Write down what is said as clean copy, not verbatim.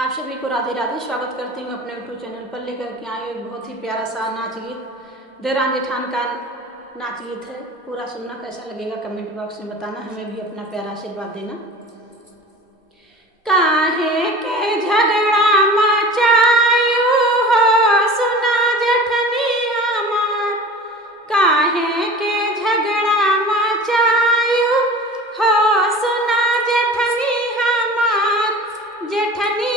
आप सभी को राधे राधे। स्वागत करती हूँ अपने यूट्यूब चैनल पर। लेकर के आए एक बहुत ही प्यारा सा नाच गीत, देवरान जेठान का नाच गीत है। पूरा सुनना, कैसा लगेगा कमेंट बॉक्स में बताना, हमें भी अपना प्यारा आशीर्वाद देना। काहे के झगड़ा मचायू हो सुना जेठनी हमार, काहे के झगड़ा मचायू हो सुना जेठनी हमार, जेठनी